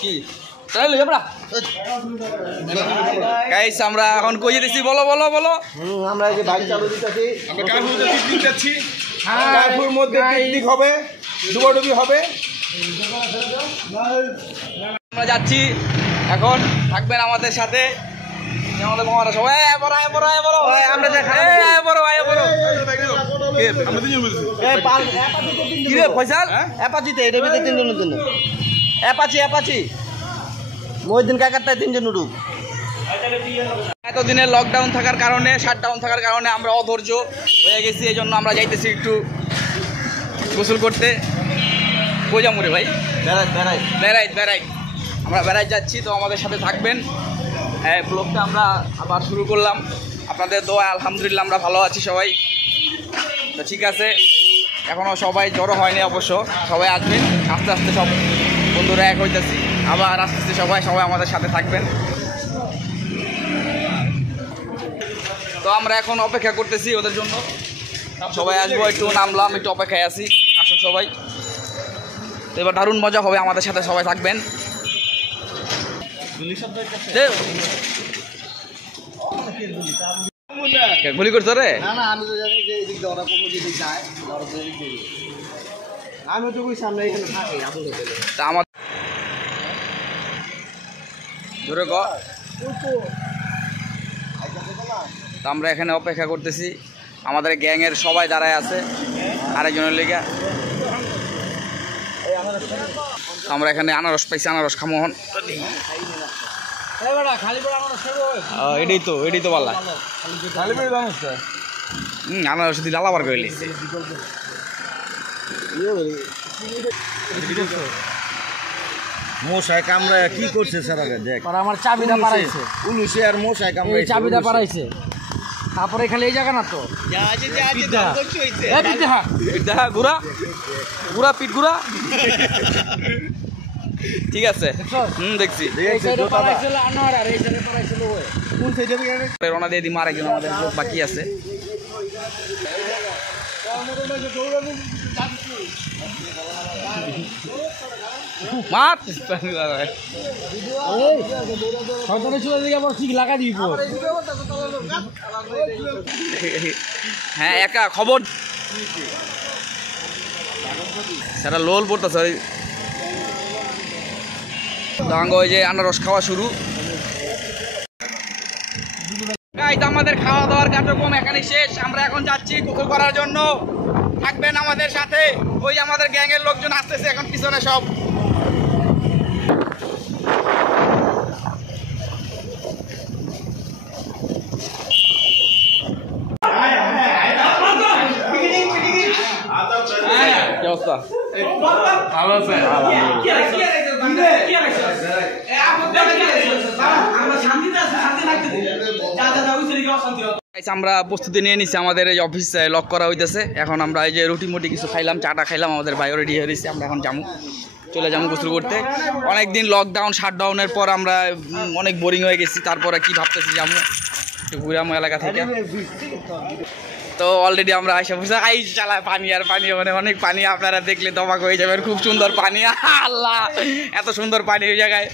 কি গাইস আমরা এখন কই যেতেছি বলো বলো বলো আমরা এই যে বাইক চালু দিতেছি আমরা কারপুর পিকনিক যাচ্ছি কারপুর মধ্যে পিকনিক হবে ডুবাডুবি হবে আমরা যাচ্ছি এখন থাকবেন আমাদের সাথে আমাদের মহারা সবাই আমরা কি রে ফয়সাল অ্যাপাচিতে এটা ভিতরে তিনজনের জন্য অ্যাপাচি মহিউদ্দিন কাকারটায় তিনজন উঠুক। এতদিনের লকডাউন থাকার কারণে শাটডাউন থাকার কারণে আমরা অধৈর্য হয়ে গেছি, এই জন্য আমরা যাইতেছি একটু গোসল করতে। কোজামুরে ভাই বেড়াই আমরা বেড়াই যাচ্ছি, তো আমাদের সাথে থাকবেন। হ্যাঁ, ব্লগটা আমরা আবার শুরু করলাম। আপনাদের দোয়া আলহামদুলিল্লাহ আমরা ভালো আছি সবাই। তো ঠিক আছে, এখনও সবাই জড়ো হয়নি অবশ্য, সবাই আসবেন আস্তে আস্তে, সব বন্ধুরা এক হইতেছি আবার আস্তে আস্তে সবাই আমাদের সাথে থাকবেন। তো আমরা এখন অপেক্ষা করতেছি ওদের জন্য, সবাই আসবো, একটু নামলাম, একটু অপেক্ষায় আছি, আসুন সবাই। তো এবার দারুণ মজা হবে, আমাদের সাথে সবাই থাকবেন। গুলি করছো রে? আমি তো জানি যে এদিক দিয়ে ওরা কোনো দিকে যায়, আমি তো ওই সামনে এখানে থাকি তা আমার ধরে ক। তো আমরা এখানে অপেক্ষা করতেছি, আমাদের গ্যাংয়ের সবাই দাঁড়ায় আছে আরেকজনের লেগে। আমরা এখানে আনারস পাইছি, আনারস খামোহন। এটাই তো পাল্লা আনারস দিয়ে লালাবার করলি। মশাই কামড়ায় কি করছে স্যার? আগে দেখ, আমার চাবিটা পারাইছে, উলুসে আর মশাই কামড়ায় চাবিটা পারাইছে। তারপরে এখানে এই জায়গা না তো ঘুরা পিঠ ঘুরা। ঠিক আছে, দেখছি রওনা দিয়ে দিই, মারা গেল আমাদের লোক বাকি আছে। হ্যাঁ, একা খবর সেটা লোল পড়তেছে। ওই যে আনারস খাওয়া শুরু। আমাদের খাওয়া দাওয়ার কার্যক্রম এখানে শেষ, আমরা এখন যাচ্ছি গোসল করার জন্য। থাকবেন আমাদের সাথে, ওই আমাদের গ্যাংয়ের লোকজন আসতেছে এখন পিছনে সব। কি অবস্থা? ভালো আছে। আমরা প্রস্তুতি নিয়ে নিচ্ছি, আমাদের এই অফিস লক করা হইতেছে। এখন আমরা এই যে রুটি মুটি কিছু খাইলাম, চাটা খাইলাম, আমাদের বাইরে রেডি হয়ে রয়েছে। আমরা এখন চলে যাবো গোসল করতে। অনেকদিন লকডাউন শাটডাউনের পর আমরা অনেক বোরিং হয়ে গেছি, তারপরে কি ভাবতেছি যাবো একটু ঘুরামো এলাকা থেকে। তো অলরেডি আমরা আইসা বসে চালায় পানি আর পানি, মানে অনেক পানি, আপনারা দেখলে অবাক হয়ে যাবেন। খুব সুন্দর পানি, আল্লাহ এত সুন্দর পানি ওই জায়গায়।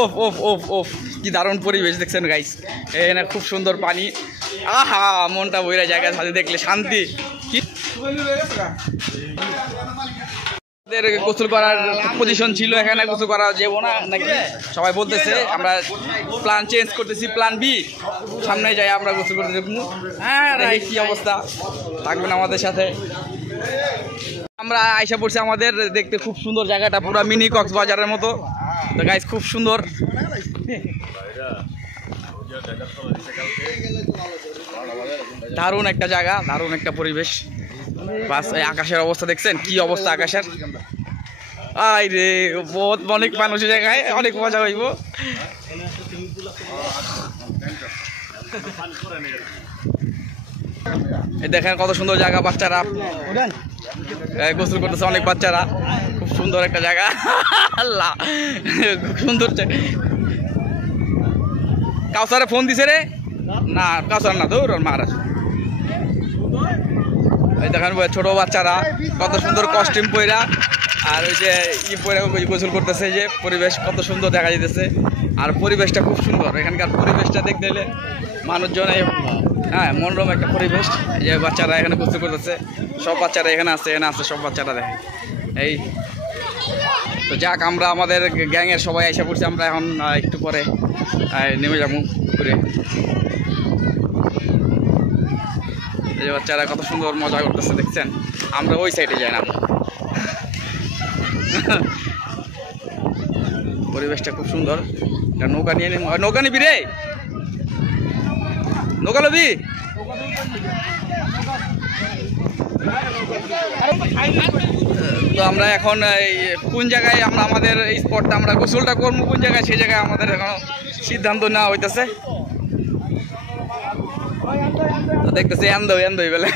ওফ ওফ ওফ ওফ কি দারুণ পরিবেশ দেখছেন গাইস, এখানে খুব সুন্দর পানি। আহা, মনটা বইরা জায়গা সাথে দেখলে শান্তি। কি গোসল করার পজিশন ছিল, এখানে গোসল করা যাবো না নাকি সবাই বলতেছে। আমরা প্ল্যান চেঞ্জ করতেছি, প্ল্যান বি, সামনে যাই আমরা গোসল করতে যাবো। হ্যাঁ, কি অবস্থা, থাকবেন আমাদের সাথে। আমরা আইসা পড়ছি, আমাদের দেখতে খুব সুন্দর জায়গাটা, পুরো মিনি কক্সবাজারের মতো। তো গাইস খুব সুন্দর, দারুণ একটা জায়গা, দারুণ একটা পরিবেশ। বাস এই আকাশের অবস্থা দেখছেন, কি অবস্থা আকাশের। আই রে, অনেক মানুষের জায়গায়, অনেক মজা হইব। দেখেন কত সুন্দর জায়গা, বাচ্চারা গোসল করতেছে, অনেক বাচ্চারা। খুব সুন্দর একটা জায়গা, আল্লাহ খুব সুন্দর। কাউসারে ফোন দিছে রে? না কাউসার না, দৌড় মারা। ওই দেখেন ছোট বাচ্চারা কত সুন্দর কস্টিউম পইরা আর ওই যে পইরা গোসল করতেছে, যে পরিবেশ কত সুন্দর দেখা যাইতেছে। আর পরিবেশটা খুব সুন্দর, এখানকার পরিবেশটা দেখতে এলে মানুষজন হ্যাঁ মনোরম একটা পরিবেশ। এই যে বাচ্চারা এখানে গোসল করতেছে, সব বাচ্চারা এখানে আছে সব বাচ্চারা দেখেন। এই তো যাক, আমরা আমাদের গ্যাংয়ের সবাই এসে পড়ছি, আমরা এখন একটু পরে নেমে যাবো ঘুরে। এই যে বাচ্চারা কত সুন্দর মজা করতেছে দেখছেন, আমরা ওই সাইডে যাই না। পরিবেশটা খুব সুন্দর। নৌকা নিয়ে নৌকা নিবি রে, নৌকা লবি? তো আমরা এখন কোন জায়গায় আমরা আমাদের এই স্পটটা আমরা গোসলটা করবো কোন জায়গায়, সেই জায়গায় আমাদের এখন সিদ্ধান্ত নেওয়া হইতেছে। তো দেখতেছি এন্দই বেলে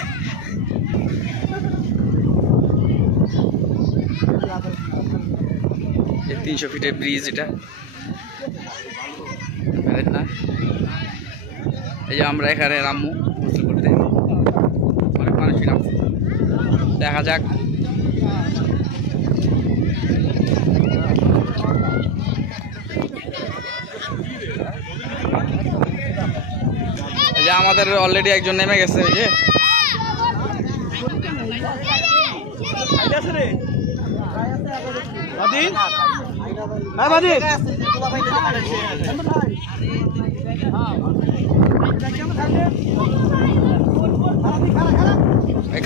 300 ফিটের ব্রিজ এটা না। এই যে আমরা এখানে নামবো গোসল করতে, অনেক মানুষই নামছে, দেখা যাক। এই যে আমাদের অলরেডি একজন নেমে গেছে, ওই যে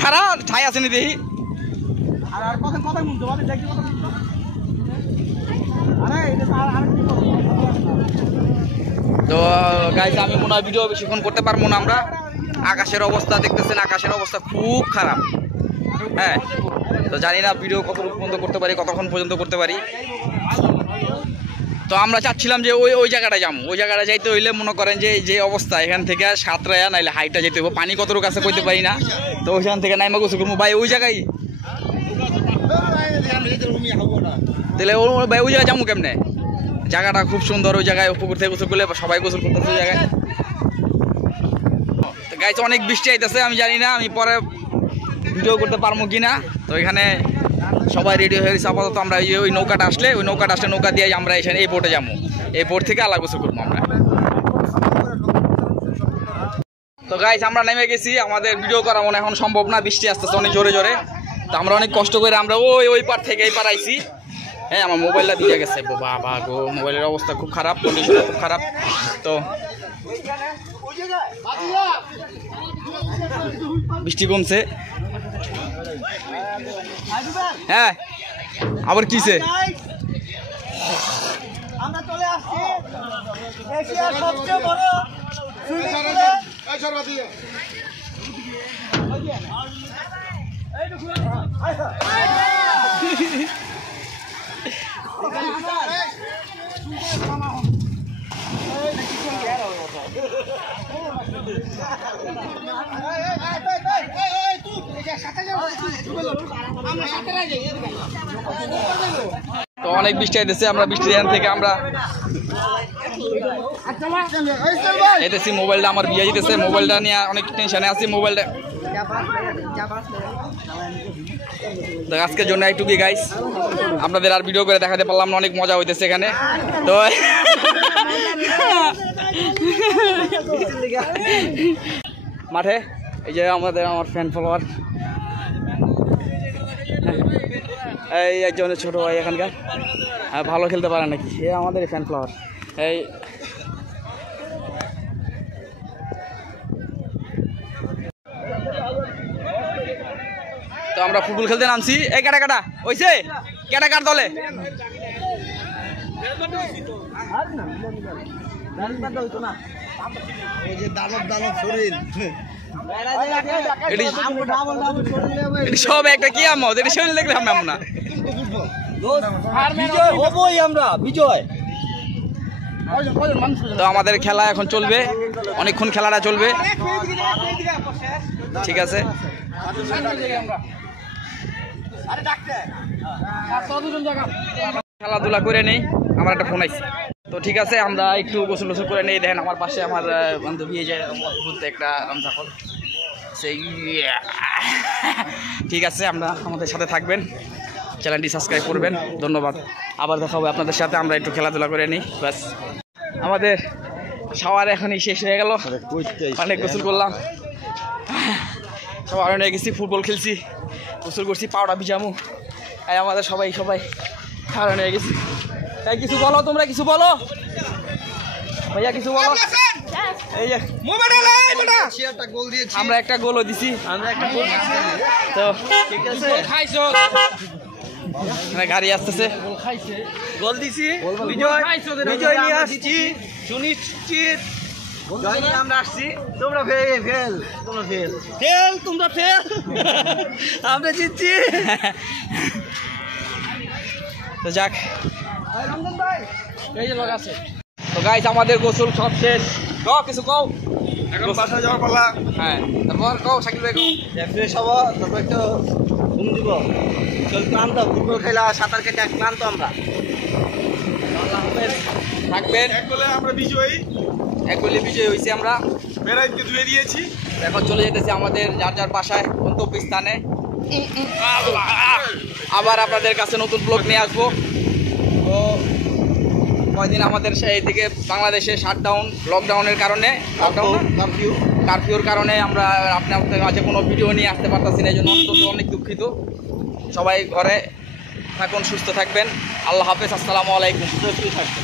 খারাপ ঠাই আসেনি দেখি। তো গাইস আমি মনে হয় ভিডিও বেশিক্ষণ করতে পারবো না আমরা। আকাশের অবস্থা দেখতেছেন, আকাশের অবস্থা খুব খারাপ। হ্যাঁ, তো জানি না ভিডিও কতটুকু পর্যন্ত করতে পারি, কতক্ষণ পর্যন্ত করতে পারি। তো আমরা চাচ্ছিলাম যে ওই জায়গাটায় যাবো, ওই জায়গাটা যাইতে হইলে মনে করেন যে অবস্থা এখান থেকে সাঁতরায়া নাইলে হাইটা যেতে হবে, পানি কতটুকু কাছে করতে পারি না। তো ওইখান থেকে নাইমা গোসল করবো ভাই ওই জায়গায়, তাহলে ভাই ওই জায়গায় যাবো কেমনে? জায়গাটা খুব সুন্দর, ওই জায়গায় পুকুর থেকে গোসল করলে সবাই গোসল করতেছে ওই জায়গায়। তো গাইছে অনেক বৃষ্টি আইতেছে, আমি জানি না আমি পরে ভিডিও করতে পারবো কিনা। তো এখানে সবাই রেডি হয়ে গেছে আপাতত। আমরা ওই নৌকাটা আসলে নৌকা দিয়ে আমরা এখানে এই বোটে যাবো, এই বোট থেকে আলাদা গোসল করবো আমরা। তো গাইস আমরা নেমে গেছি, আমাদের ভিডিও করা মনে এখন সম্ভব না, বৃষ্টি আসতেছে অনেক জোরে জোরে। তো আমরা অনেক কষ্ট করে আমরা ওই পার থেকে এই পার আইছি। হ্যাঁ, আমার মোবাইলটা দিয়ে গেছে, বাবা গো মোবাইলের অবস্থা খুব খারাপ, কন্ডিশনটা খুব খারাপ। তো বৃষ্টি কমছে। হ্যাঁ, আবার কিসে আমরা চলে আসছি এশিয়ার সবচেয়ে বড় সুইমিং পুলে। তো অনেক বৃষ্টি আইতেছে, আমরা বৃষ্টি এখান থেকে আমরা এতেছি। মোবাইলটা আমার বিয়ে যেতেছে, মোবাইলটা নিয়ে অনেক টেনশনে আছি। মোবাইলটা তো আজকের জন্য এইটুকুই গাইস, আপনাদের আর ভিডিও করে দেখাতে পারলাম না, অনেক মজা হইতেছে এখানে। তো মাঠে এই যে আমার ফ্যান ফলোয়ার, এই একজনের ছোট ভাই এখানকার, ভালো খেলতে পারে নাকি, এ আমাদের ফ্যান ফলোয়ার। এই তো আমরা ফুটবল খেলতে নামছি। এই কাটা ওইছে কার দলে? সব একটা কি আমদ, এটি শরীর দেখলে আমরা না বিজয় হবই আমরা, বিজয়। তো আমাদের খেলা এখন চলবে, অনেকক্ষণ খেলাটা চলবে, ঠিক আছে। খেলাধুলা করে নেই, আমার একটা ফোন আইছে। তো ঠিক আছে, আমরা একটু গোসল করে নেই। দেখেন আমার পাশে আমার বান্ধবী, এই যে একটা রমজাফর ঠিক আছে, আমরা আমাদের সাথে থাকবেন, চ্যানেলটি সাবস্ক্রাইব করবেন। ধন্যবাদ। আবার দেখা হবে আপনাদের সাথে। আমরা একটু খেলাধুলা করে নিই ব্যাস। আমাদের শাওয়ার এখনই শেষ হয়ে গেল, অনেক গোসল করলাম, সব আরো গেছি, ফুটবল খেলছি, গোসল করছি, পাউডার ভিজামু। আমাদের সবাই আরো নিয়ে গেছি। তাই কিছু বলো, তোমরা কিছু বলো ভাইয়া, কিছু বলো। এই যে আমরা একটা গোলও দিছি, তো ঠিক আছে, গাড়ি আসতেছে, গোল দিছি, বিজয় নিয়ে আসছি সুনিশ্চিত। জয় নিয়ে আমরা আসছি, তোমরা ফেল, তোমরা ফেল, আমরা জিতছি। তো যাক, এই যে লোক আছে। তো গাইস, আমাদের গোসল সব শেষ। কিছু কও, এখন বাসা যাওয়ার পালা। হ্যাঁ তারপর কও, শাকিল ভাই কও। ফ্রেশ হবো, তারপর একটু ঘুম দিব। চল ক্লান্ত, ফুটবল খেলা, সাঁতার কেটে ক্লান্ত আমরা। থাকবেন, এক গোলে আমরা বিজয়ী, এক গোলে বিজয় হয়েছি আমরা। বেড়াইতে ধুয়ে দিয়েছি। এখন চলে যেতেছি আমাদের যার যার বাসায়, গন্তব্যস্থানে। আবার আপনাদের কাছে নতুন ব্লগ নিয়ে আসবো। তো কয়দিন আমাদের এইদিকে বাংলাদেশে শাটডাউন, লকডাউনের কারণে, কারফিউর কারণে আমরা আপনাদের মাঝে কোনো ভিডিও নিয়ে আসতে পারতেছি না। এই জন্য অনেক দুঃখিত। সবাই ঘরে থাকুন, সুস্থ থাকবেন। আল্লাহ হাফেজ, আসসালামু আলাইকুম। থাকবে।